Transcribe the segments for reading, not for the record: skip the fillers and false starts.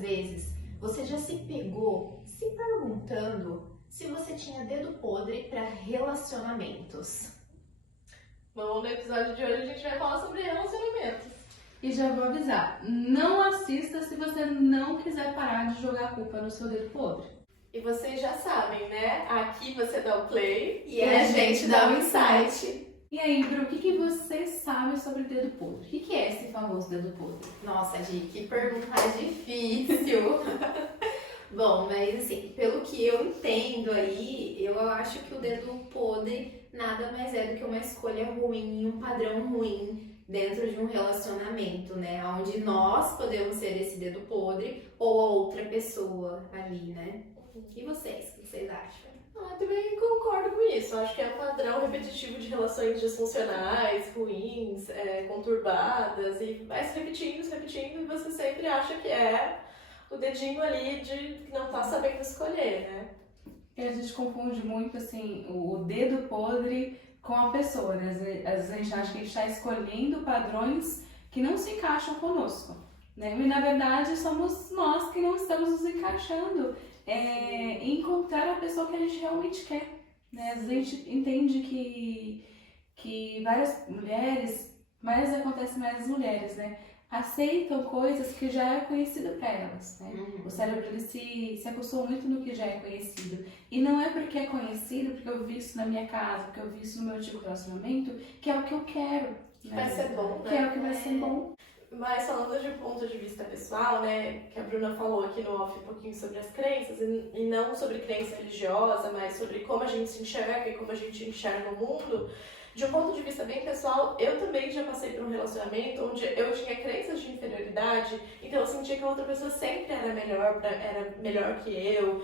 vezes você já se pegou se perguntando se você tinha dedo podre para relacionamentos? Bom, no episódio de hoje a gente vai falar sobre relacionamentos. E já vou avisar, não assista se você não quiser parar de jogar a culpa no seu dedo podre. E vocês já sabem, né? Aqui você dá o play E a gente dá o insight. E aí, Bru, o que você sabe sobre dedo podre? O que é esse famoso dedo podre? Nossa, Gi, que pergunta difícil. Bom, mas assim, pelo que eu entendo aí, eu acho que o dedo podre nada mais é do que uma escolha ruim, um padrão ruim dentro de um relacionamento, né? Onde nós podemos ser esse dedo podre ou a outra pessoa ali, né? E vocês, o que vocês acham? Também concordo com isso. Acho que é um padrão repetitivo de relações disfuncionais, ruins, conturbadas, e vai se repetindo, e você sempre acha que é o dedinho ali de que não tá sabendo escolher, né? E a gente confunde muito, assim, o dedo podre com a pessoa, né? Às vezes a gente acha que a gente está escolhendo padrões que não se encaixam conosco, né? E na verdade somos nós que não estamos nos encaixando em encontrar a pessoa que a gente realmente quer, né? Às vezes a gente entende que várias mulheres, mas acontece mais as mulheres, né? Aceitam coisas que já é conhecido para elas, né? Uhum. O cérebro ele se acostuma muito no que já é conhecido. E não é porque é conhecido, porque eu vi isso na minha casa, porque eu vi isso no meu antigo relacionamento, que é o que eu quero. Que vai ser bom, né? Que é o que vai ser bom. Mas falando de ponto de vista pessoal, né, que a Bruna falou aqui no off um pouquinho sobre as crenças, e não sobre crença religiosa, mas sobre como a gente se enxerga e como a gente enxerga o mundo. De um ponto de vista bem pessoal, eu também já passei por um relacionamento onde eu tinha crenças de inferioridade, então eu sentia que a outra pessoa sempre era melhor que eu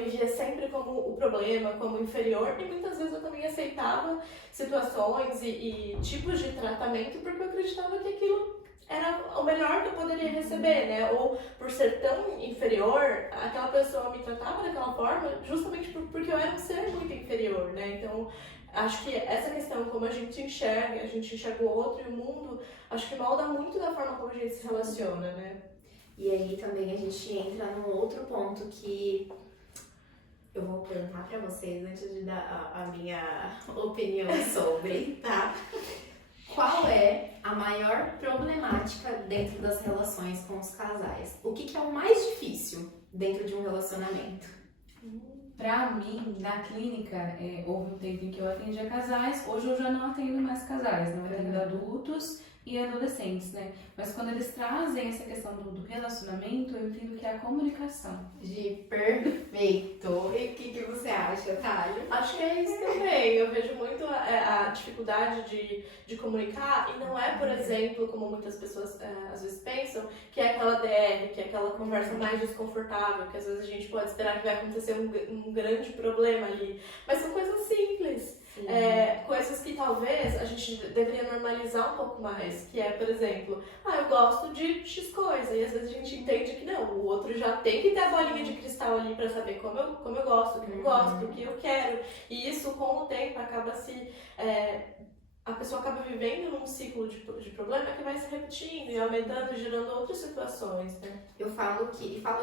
me via sempre como o problema, como inferior, e muitas vezes eu também aceitava situações e tipos de tratamento porque eu acreditava que aquilo era o melhor que eu poderia receber, né? Ou por ser tão inferior, aquela pessoa me tratava daquela forma justamente porque eu era um ser muito inferior, né? Então, acho que essa questão, como a gente enxerga o outro e o mundo, acho que molda muito da forma como a gente se relaciona, né? E aí também a gente entra num outro ponto que eu vou perguntar pra vocês antes de dar a minha opinião sobre, tá? Qual é a maior problemática dentro das relações com os casais? O que é o mais difícil dentro de um relacionamento? Pra mim, na clínica, houve um tempo em que eu atendia casais, hoje eu já não atendo mais casais, não atendo adultos e adolescentes, né? Mas quando eles trazem essa questão do relacionamento, eu entendo que é a comunicação. De perfeito! E o que você acha, Thalia? Acho que é isso também. Eu vejo muito a dificuldade de comunicar, e não é, por exemplo, como muitas pessoas às vezes pensam, que é aquela DR, que é aquela conversa mais desconfortável, que às vezes a gente pode esperar que vai acontecer um grande problema ali. Mas são coisas simples. Coisas que talvez a gente deveria normalizar um pouco mais, que é, por exemplo, eu gosto de X coisa, e às vezes a gente entende que não, o outro já tem que ter a bolinha de cristal ali pra saber como eu gosto, o que eu gosto, o que eu quero, e isso com o tempo acaba a pessoa acaba vivendo num ciclo de problema que vai se repetindo e aumentando e gerando outras situações, né? Eu falo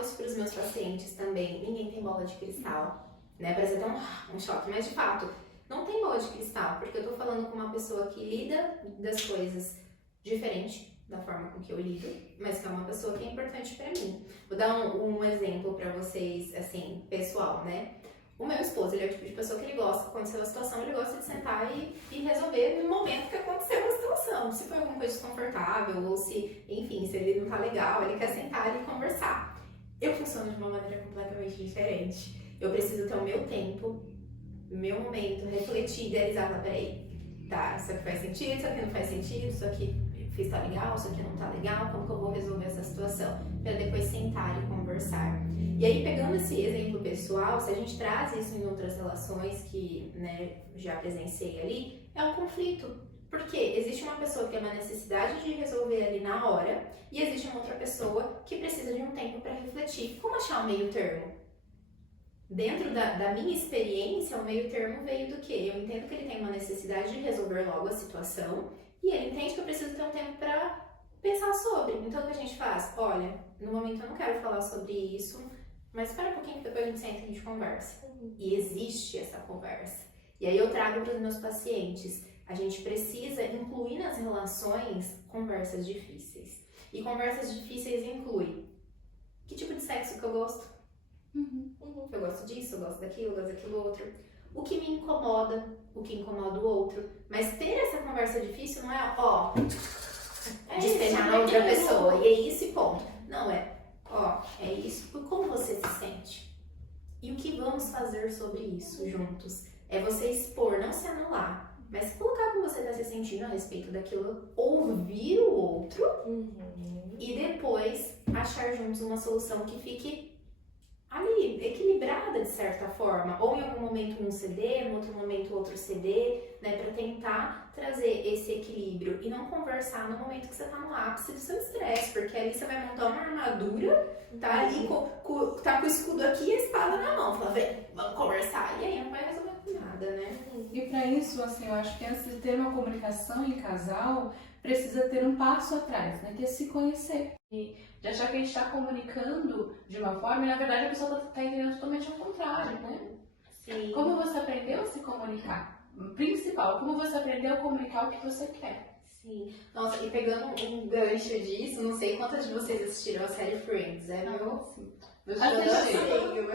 isso para os meus pacientes também, ninguém tem bola de cristal, né? Parece até um choque, mas de fato, não tem bola de cristal, porque eu tô falando com uma pessoa que lida das coisas diferente da forma com que eu lido, mas que é uma pessoa que é importante pra mim. Vou dar um exemplo pra vocês, assim, pessoal, né? O meu esposo, ele é o tipo de pessoa que ele gosta, aconteceu uma situação, ele gosta de sentar e resolver no momento que aconteceu a situação. Se foi alguma coisa desconfortável, ou se, enfim, se ele não tá legal, ele quer sentar e conversar. Eu funciono de uma maneira completamente diferente. Eu preciso ter o meu tempo, meu momento, refletir, idealizar, peraí, tá, isso aqui faz sentido, isso aqui não faz sentido, isso aqui tá legal, isso aqui não tá legal, como que eu vou resolver essa situação? Pra depois sentar e conversar. E aí, pegando esse exemplo pessoal, se a gente traz isso em outras relações que, né, já presenciei ali, é um conflito. Porque existe uma pessoa que tem uma necessidade de resolver ali na hora, e existe uma outra pessoa que precisa de um tempo para refletir. Como achar o meio termo? Dentro da minha experiência, o meio termo veio do quê? Eu entendo que ele tem uma necessidade de resolver logo a situação, e ele entende que eu preciso ter um tempo para pensar sobre. Então, o que a gente faz? Olha, no momento eu não quero falar sobre isso, mas espera um pouquinho que depois a gente senta e a gente conversa. E existe essa conversa. E aí eu trago para os meus pacientes, a gente precisa incluir nas relações conversas difíceis. E conversas difíceis inclui que tipo de sexo que eu gosto? Eu gosto disso, eu gosto daquilo, eu gosto daquilo outro. O que me incomoda, o que incomoda o outro. Mas ter essa conversa difícil não é, ó, despejar na outra pessoa. E é isso e ponto. Não é, ó, é isso. Como você se sente? E o que vamos fazer sobre isso juntos? É você expor, não se anular, mas colocar como você está se sentindo a respeito daquilo, ouvir o outro e depois achar juntos uma solução que fique ali, equilibrada de certa forma. Ou em algum momento um ceder, em outro momento outro ceder, né? Para tentar trazer esse equilíbrio e não conversar no momento que você tá no ápice do seu estresse, porque ali você vai montar uma armadura, tá ali tá com o escudo aqui e a espada na mão. Fala, vem, vamos conversar. E aí não vai resolver nada, né? E para isso, assim, eu acho que antes de ter uma comunicação em casal, precisa ter um passo atrás, né? Que é se conhecer. E de achar que a gente está comunicando de uma forma e na verdade a pessoa está entendendo totalmente ao contrário, né? Sim. Como você aprendeu a se comunicar? Principal, como você aprendeu a comunicar o que você quer? Sim. Nossa, e pegando um gancho disso, não sei quantas de vocês assistiram a série Friends, é meu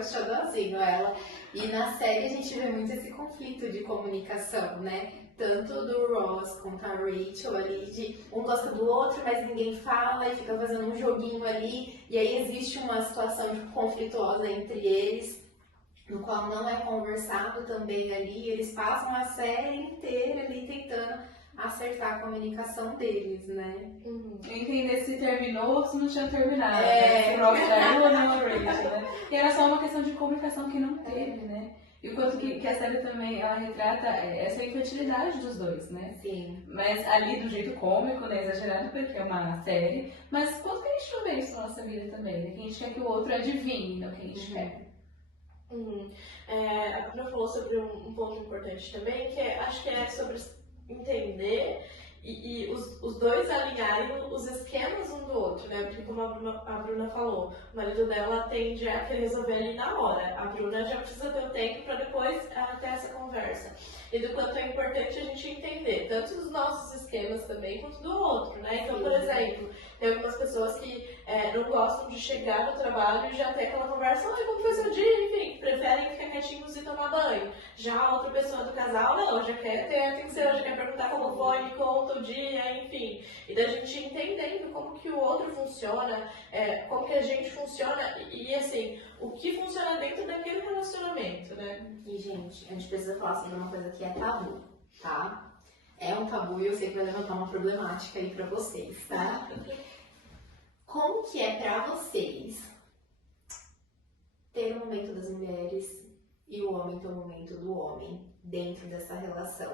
xodózinho ela. E na série a gente vê muito esse conflito de comunicação, né? Tanto do Ross quanto a Rachel ali, de um gosta do outro, mas ninguém fala e fica fazendo um joguinho ali, e aí existe uma situação conflituosa entre eles, no qual não é conversado também ali, eles passam a série inteira ali tentando acertar a comunicação deles, né? Entender se terminou ou se não tinha terminado, né? Se o Ross traiu ou não a Rachel, né? E era só uma questão de comunicação que não teve, né? E o quanto que a série também, ela retrata essa infantilidade dos dois, né? Sim. Mas ali do jeito cômico, né? Exagerado, porque é uma série. Mas quanto que a gente não vê isso na nossa vida também, né? Que a gente quer que o outro adivinhe, não que a gente quer. A Bruna falou sobre um ponto importante também, que acho que é sobre entender e os dois alinharem os esquemas um do outro, né? Porque como a Bruna falou, o marido dela tende a querer resolver ali na hora. A Bruna já precisa ter o tempo para depois ter essa conversa. E do quanto é importante a gente entender, tanto dos nossos esquemas também, quanto do outro, né? Então, por exemplo, tem algumas pessoas que não gostam de chegar no trabalho e já ter aquela conversa, como foi seu dia? Enfim, preferem ficar quietinhos e tomar banho. Já a outra pessoa do casal, não, já quer ter atenção, já quer perguntar como foi, me conta o dia, enfim. E da gente entendendo como que o outro funciona, como que a gente funciona e assim, o que funciona dentro daquele relacionamento, né? E, gente, a gente precisa falar sobre uma coisa que é tabu, tá? É um tabu e eu sei que vai levantar uma problemática aí pra vocês, tá? Como que é pra vocês ter o momento das mulheres e o homem ter o momento do homem dentro dessa relação?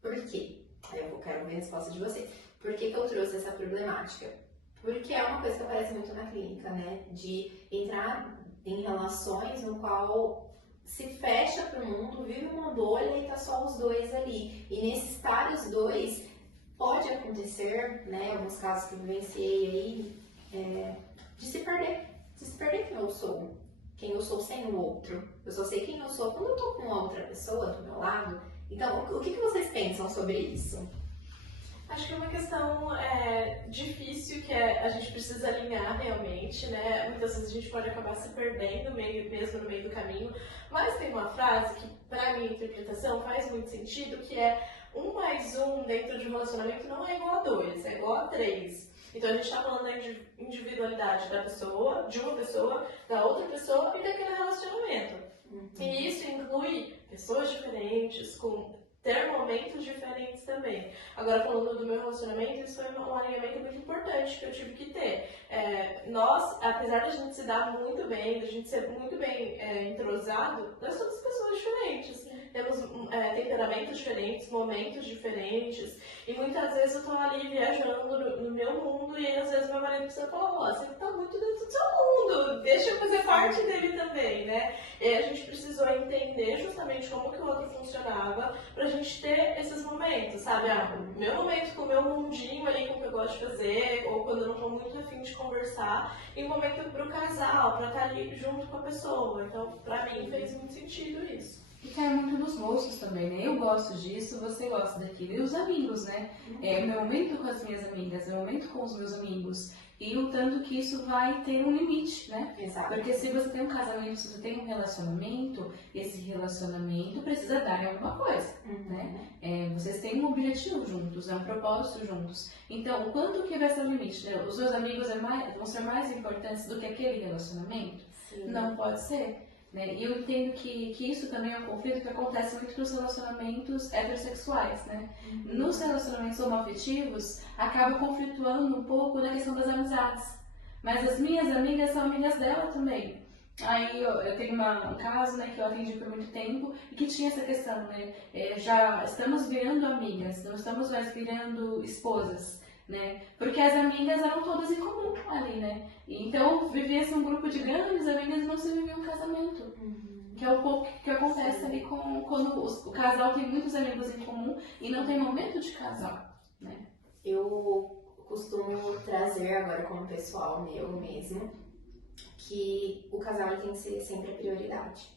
Por quê? Aí eu quero ver a resposta de vocês. Por que eu trouxe essa problemática? Porque é uma coisa que aparece muito na clínica, né? De entrar em relações no qual se fecha pro mundo, vive uma bolha e tá só os dois ali. E nesse estar os dois, pode acontecer, né? Alguns casos que eu vivenciei aí, de se perder quem eu sou sem o outro. Eu só sei quem eu sou quando eu tô com outra pessoa do meu lado. Então, o que vocês pensam sobre isso? Acho que é uma questão difícil que a gente precisa alinhar realmente, né? Muitas vezes a gente pode acabar se perdendo mesmo no meio do caminho, mas tem uma frase que, para minha interpretação, faz muito sentido, que é 1 mais 1 dentro de um relacionamento não é igual a 2, é igual a 3. Então a gente está falando da individualidade da pessoa, de uma pessoa, da outra pessoa e daquele relacionamento. E isso inclui pessoas diferentes, com ter momentos diferentes também. Agora, falando do meu relacionamento, isso foi um alinhamento muito importante que eu tive que ter. Nós, apesar de a gente se dar muito bem, de a gente ser muito bem entrosado, nós somos pessoas diferentes. Temos temperamentos diferentes, momentos diferentes. E muitas vezes eu tô ali viajando no meu mundo e às vezes meu marido precisa falar, você tá muito dentro do seu mundo, deixa eu fazer parte dele também, né? E a gente precisou entender justamente como que o outro funcionava pra gente ter esses momentos, sabe? O meu momento com o meu mundinho ali, com o que eu gosto de fazer, ou quando eu não tô muito afim de conversar, e um momento pro casal, pra estar ali junto com a pessoa. Então, pra mim, fez muito sentido isso. E cai muito nos gostos também, né? Eu gosto disso, você gosta daquilo. E os amigos, né? Meu momento com as minhas amigas, meu momento com os meus amigos. E o tanto que isso vai ter um limite, né? Exato. Porque se você tem um casamento, se você tem um relacionamento, esse relacionamento precisa dar em alguma coisa, né? Vocês têm um objetivo juntos, um propósito juntos. Então, o quanto que vai ser o limite, né? Os seus amigos vão ser mais importantes do que aquele relacionamento? Sim. Não pode ser. Né? E eu entendo que isso também é um conflito que acontece muito nos relacionamentos heterossexuais, né? Nos relacionamentos homoafetivos, acaba conflituando um pouco na questão das amizades. Mas as minhas amigas são amigas dela também. Aí eu tenho um caso, né, que eu atendi por muito tempo e que tinha essa questão, né? Já estamos virando amigas, não estamos mais virando esposas. Né? Porque as amigas eram todas em comum ali, né? Então vivia-se um grupo de grandes amigas e não se vivia um casamento. Que é um pouco que acontece ali quando o casal tem muitos amigos em comum e não tem momento de casal, né? Eu costumo trazer agora como pessoal meu mesmo que o casal ele tem que ser sempre a prioridade.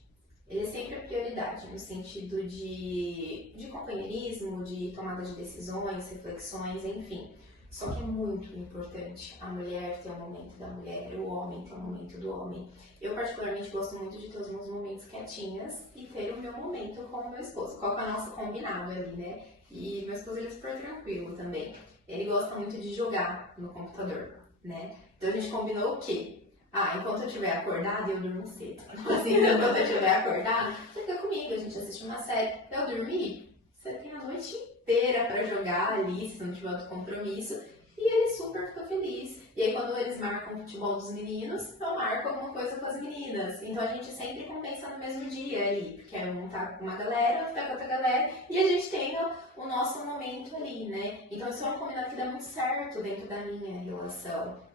Ele é sempre a prioridade no sentido de companheirismo, de tomada de decisões, reflexões, enfim. Só que é muito importante a mulher ter um momento da mulher, o homem ter um momento do homem. Eu particularmente gosto muito de ter os meus momentos quietinhas e ter o meu momento com o meu esposo. Qual que é o nosso combinado ali, né? E meu esposo ele é super tranquilo também. Ele gosta muito de jogar no computador, né? Então a gente combinou o quê? Enquanto eu estiver acordada, eu durmo cedo. Assim, então, enquanto eu estiver acordada, você fica comigo, a gente assiste uma série. Eu dormi, você tem a noite inteira pra jogar ali, se não tiver outro compromisso. E ele super fica feliz. E aí, quando eles marcam o futebol dos meninos, eu marco alguma coisa com as meninas. Então, a gente sempre compensa no mesmo dia ali. Porque um tá com uma galera, outro tá com outra galera. E a gente tem o nosso momento ali, né? Então, isso é um combinado que dá muito certo dentro da minha relação.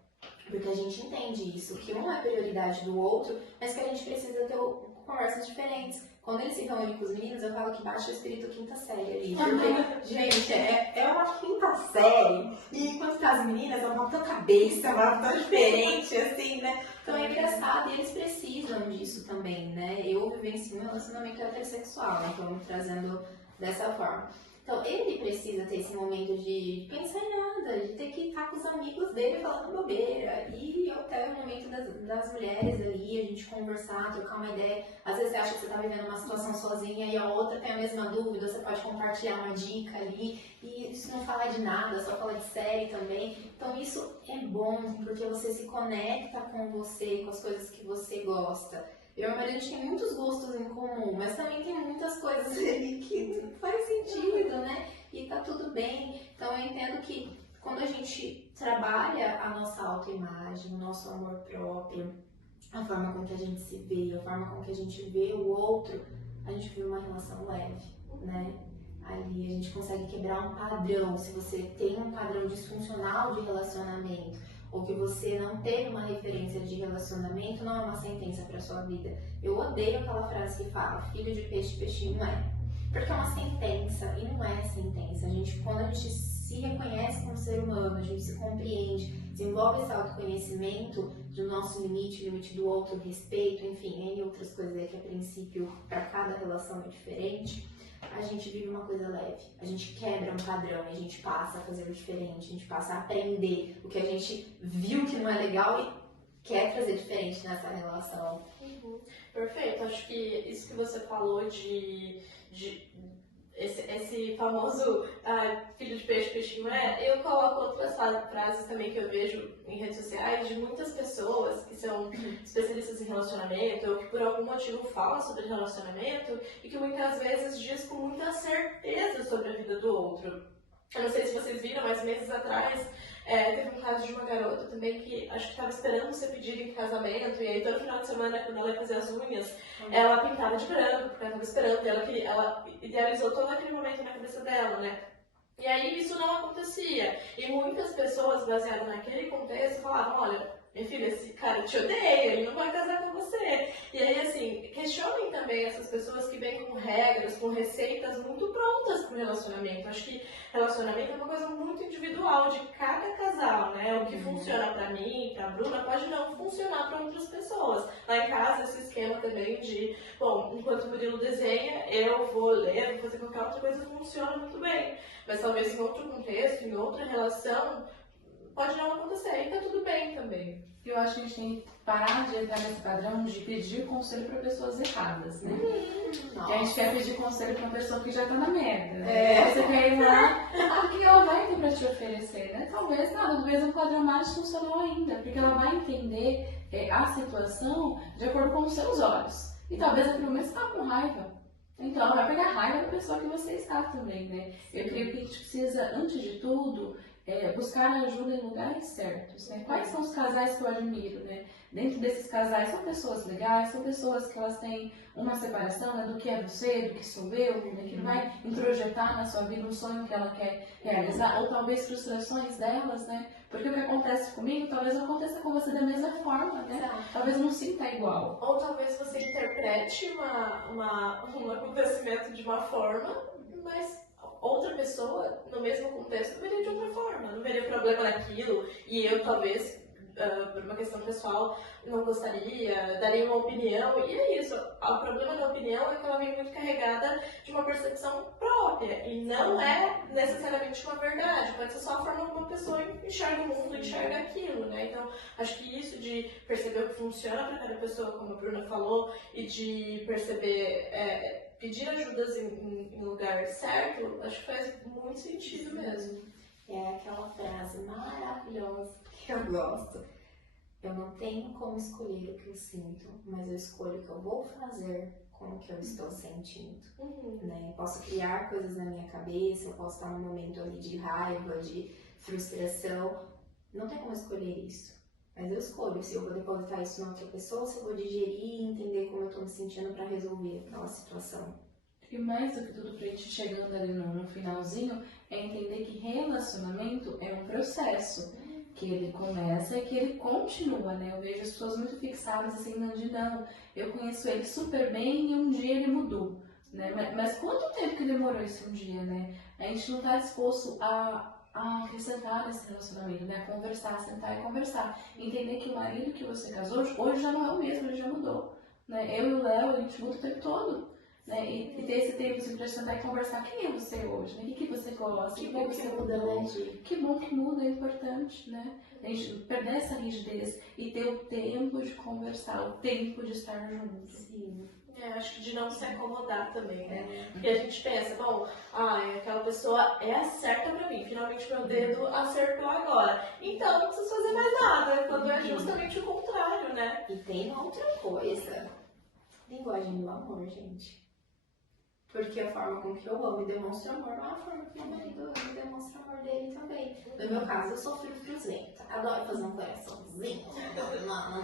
Porque a gente entende isso, que um é prioridade do outro, mas que a gente precisa ter conversas diferentes. Quando eles se reúnem com os meninos, eu falo que baixa o espírito quinta série ali. Porque, gente, é uma quinta série. E quando tá as meninas, é uma outra cabeça, uma tão diferente, assim, né? Então é engraçado e eles precisam disso também, né? Eu vivencio um relacionamento heterossexual, então trazendo dessa forma. Então, ele precisa ter esse momento de pensar em nada, de ter que estar com os amigos dele falando bobeira. E eu ter o momento das mulheres ali, a gente conversar, trocar uma ideia. Às vezes você acha que você está vivendo uma situação sozinha e a outra tem a mesma dúvida, você pode compartilhar uma dica ali. E isso não fala de nada, só fala de série também. Então, isso é bom, porque você se conecta com você, com as coisas que você gosta. Eu e meu marido, a gente tem muitos gostos em comum, mas também tem muitas coisas ali que não faz sentido, né? E tá tudo bem. Então eu entendo que quando a gente trabalha a nossa autoimagem, o nosso amor próprio, a forma com que a gente se vê, a forma com que a gente vê o outro, a gente vive uma relação leve, né? Ali a gente consegue quebrar um padrão. Se você tem um padrão disfuncional de relacionamento, ou que você não teve uma referência de relacionamento, não é uma sentença para sua vida. Eu odeio aquela frase que fala, filho de peixe, peixinho é. Porque é uma sentença e não é sentença. Quando a gente se reconhece como ser humano, a gente se compreende, desenvolve esse autoconhecimento do nosso limite, limite do outro, respeito, enfim, outras coisas aí que a princípio para cada relação é diferente. A gente vive uma coisa leve, a gente quebra um padrão e a gente passa a fazer o diferente, a gente passa a aprender o que a gente viu que não é legal e quer trazer diferente nessa relação. Perfeito, acho que isso que você falou de esse famoso filho de peixe, peixinho é, eu coloco outras frases também que eu vejo em redes sociais de muitas pessoas que são especialistas em relacionamento ou que por algum motivo falam sobre relacionamento e que muitas vezes diz com muita certeza sobre a vida do outro. Eu não sei se vocês viram, mas meses atrás teve um caso de uma garota também que acho que estava esperando ser pedida em casamento e aí todo final de semana, quando ela ia fazer as unhas, ela pintava de branco porque ela estava esperando e ela idealizou todo aquele momento na cabeça dela, né? E aí isso não acontecia. E muitas pessoas, baseadas naquele contexto, falavam, olha, minha filha, esse cara te odeia, ele não vai casar com você. E aí, assim, questionem também essas pessoas que vêm com regras, com receitas muito prontas pro relacionamento. Acho que relacionamento é uma coisa muito individual de cada casal, né? O que funciona pra mim, pra Bruna, pode não funcionar pra outras pessoas. Lá em casa, esse esquema também de, bom, enquanto o Murilo desenha, eu vou ler, vou fazer qualquer outra coisa, funciona muito bem. Mas talvez em outro contexto, em outra relação, pode não acontecer, e tá tudo bem também. Eu acho que a gente tem que parar de entrar nesse padrão de pedir conselho para pessoas erradas, né? Que a gente quer pedir conselho para uma pessoa que já tá na merda. Né? Você quer ir lá, o que ela vai ter para te oferecer, né? Talvez o padrão mais funcionou ainda, porque ela vai entender a situação de acordo com os seus olhos. E talvez aquele momento você tá com raiva. Então ela vai pegar raiva da pessoa que você está também, né? Eu creio que a gente precisa, antes de tudo, buscar ajuda em lugares certos, né? Quais são os casais que eu admiro, né? Dentro desses casais são pessoas legais, são pessoas que elas têm uma separação, né? Do que é você, do que sou eu, né? Que vai introjetar na sua vida um sonho que ela quer realizar, ou talvez frustrações delas, né? Porque o que acontece comigo, talvez não aconteça com você da mesma forma, né? Exato. Talvez não sinta igual. Ou talvez você interprete um acontecimento de uma forma, mas outra pessoa, no mesmo contexto, veria de outra forma, não veria problema naquilo, e eu talvez, por uma questão pessoal, não gostaria, daria uma opinião, e é isso. O problema da opinião é que ela vem muito carregada de uma percepção própria, e não é necessariamente uma verdade, pode ser só a forma como uma pessoa enxerga o mundo, enxerga aquilo, né? Então, acho que isso de perceber o que funciona para cada pessoa, como a Bruna falou, e de perceber... pedir ajudas em lugar certo, acho que faz muito sentido mesmo. É aquela frase maravilhosa que eu gosto. Eu não tenho como escolher o que eu sinto, mas eu escolho o que eu vou fazer com o que eu estou sentindo. Né? Eu posso criar coisas na minha cabeça, eu posso estar num momento ali de raiva, de frustração. Não tem como escolher isso. Mas eu escolho se eu vou depositar isso na outra pessoa, se eu vou digerir e entender como eu estou me sentindo para resolver aquela situação. E mais do que tudo, pra gente chegando ali no finalzinho, é entender que relacionamento é um processo. Que ele começa e que ele continua, né? Eu vejo as pessoas muito fixadas assim, não, eu conheço ele super bem e um dia ele mudou. Né? Mas quanto tempo que demorou esse um dia, né? A gente não está disposto a acrescentar nesse relacionamento, né? Conversar, sentar e conversar. Entender que o marido que você casou hoje já não é o mesmo, ele já mudou. Né? Eu e o Léo, a gente muda o tempo todo. Né? E ter esse tempo assim, pra sentar e conversar. Quem é você hoje? Né? O que você gosta? Que bom que muda, né, Gi? Que bom que muda, é importante, né? A gente perder essa rigidez e ter o tempo de conversar, o tempo de estar junto. Sim. Acho que de não se acomodar também, né? Porque a gente pensa, bom, aquela pessoa é a certa pra mim, finalmente meu dedo acertou agora. Então não preciso fazer mais nada, quando é justamente o contrário, né? E tem outra coisa. Linguagem do amor, gente. Porque a forma com que eu amo e demonstro amor não é a forma que meu marido demonstra amor dele também. No meu caso, eu sou friozineta. Adoro fazer um coraçãozinho.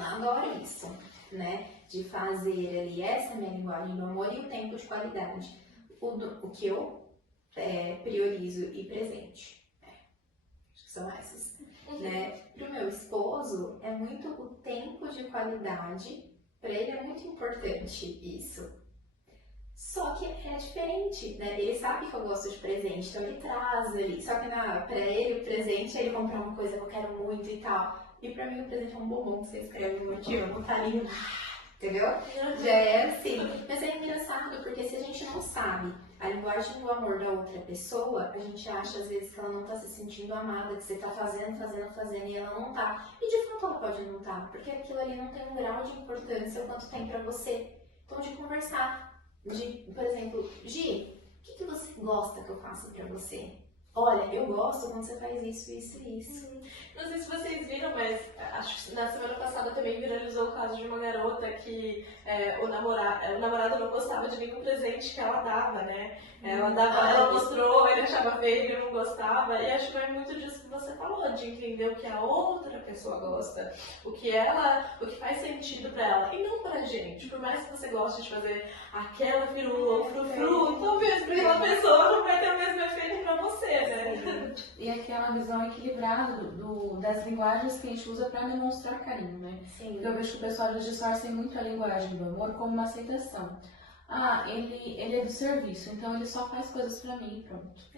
Adoro isso, né? De fazer ali essa minha linguagem do amor e o tempo de qualidade. O que eu priorizo e presente. Acho que são essas. Né? Para o meu esposo, é muito o tempo de qualidade. Para ele é muito importante isso. Só que é diferente, né? Ele sabe que eu gosto de presente, então ele traz ali. Só que pra ele o presente é ele comprar uma coisa que eu quero muito e tal. E pra mim o presente é um bombom que você escreve no motivo, um carinho, entendeu? Já é assim. Mas é engraçado, porque se a gente não sabe a linguagem do amor da outra pessoa, a gente acha às vezes que ela não tá se sentindo amada, que você tá fazendo e ela não tá. E de fato ela pode não tá, porque aquilo ali não tem um grau de importância o quanto tem pra você. Então de conversar. Por exemplo, Gi, o que você gosta que eu faça pra você? Olha, eu gosto quando você faz isso, isso e isso. Não sei se vocês viram, mas acho que na semana passada teve também viralizou o caso de uma garota que o namorado não gostava de nenhum presente que ela dava, né? Ela mostrou, ele achava feio, ele não gostava, e acho que é muito disso que você falou, de entender o que a outra pessoa gosta, o que faz sentido pra ela, e não pra gente. Por mais que você goste de fazer aquela firula ou frufru, talvez pra aquela pessoa não vai ter o mesmo efeito pra você, né? E aquela visão equilibrada das linguagens que a gente usa para demonstrar carinho, né? Sim. Porque eu vejo que o pessoal às vezes distorce muito a linguagem do amor como uma aceitação. Ah, ele é do serviço, então ele só faz coisas pra mim e pronto.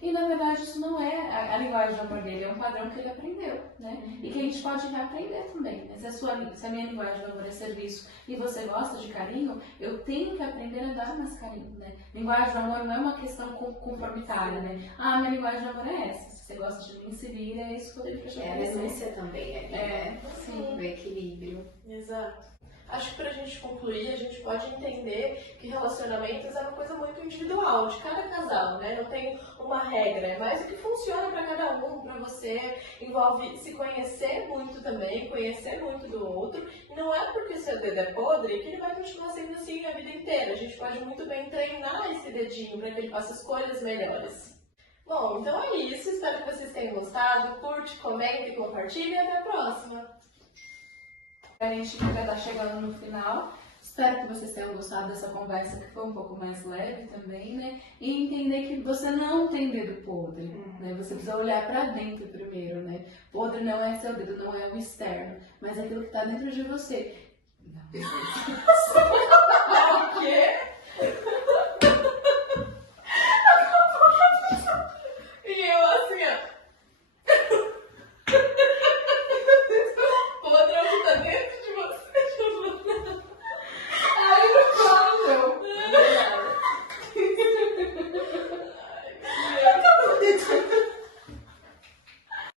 E na verdade isso não é a linguagem do amor dele, é um padrão que ele aprendeu, né? E que a gente pode reaprender também, né? Se a minha linguagem do amor é serviço e você gosta de carinho, eu tenho que aprender a dar mais carinho, né? Linguagem do amor não é uma questão conformitária, né? Ah, minha linguagem do amor é essa. Se você gosta de mim, se vira, é isso que eu devo prestar É a renúncia também ali, né? sim. O equilíbrio. Exato. Acho que pra gente concluir, a gente pode entender que relacionamentos é uma coisa muito individual, de cada casal, né? Não tem uma regra, é mais o que funciona pra cada um, pra você. Envolve se conhecer muito também, conhecer muito do outro. E não é porque o seu dedo é podre que ele vai continuar sendo assim a vida inteira. A gente pode muito bem treinar esse dedinho pra que ele faça escolhas melhores. Bom, então é isso. Espero que vocês tenham gostado. Curte, comente, compartilhe e até a próxima. A gente já está chegando no final. Espero que vocês tenham gostado dessa conversa que foi um pouco mais leve também, né? E entender que você não tem dedo podre, né? Você precisa olhar para dentro primeiro, né? Podre não é seu dedo, não é o externo, mas é aquilo que está dentro de você. O quê?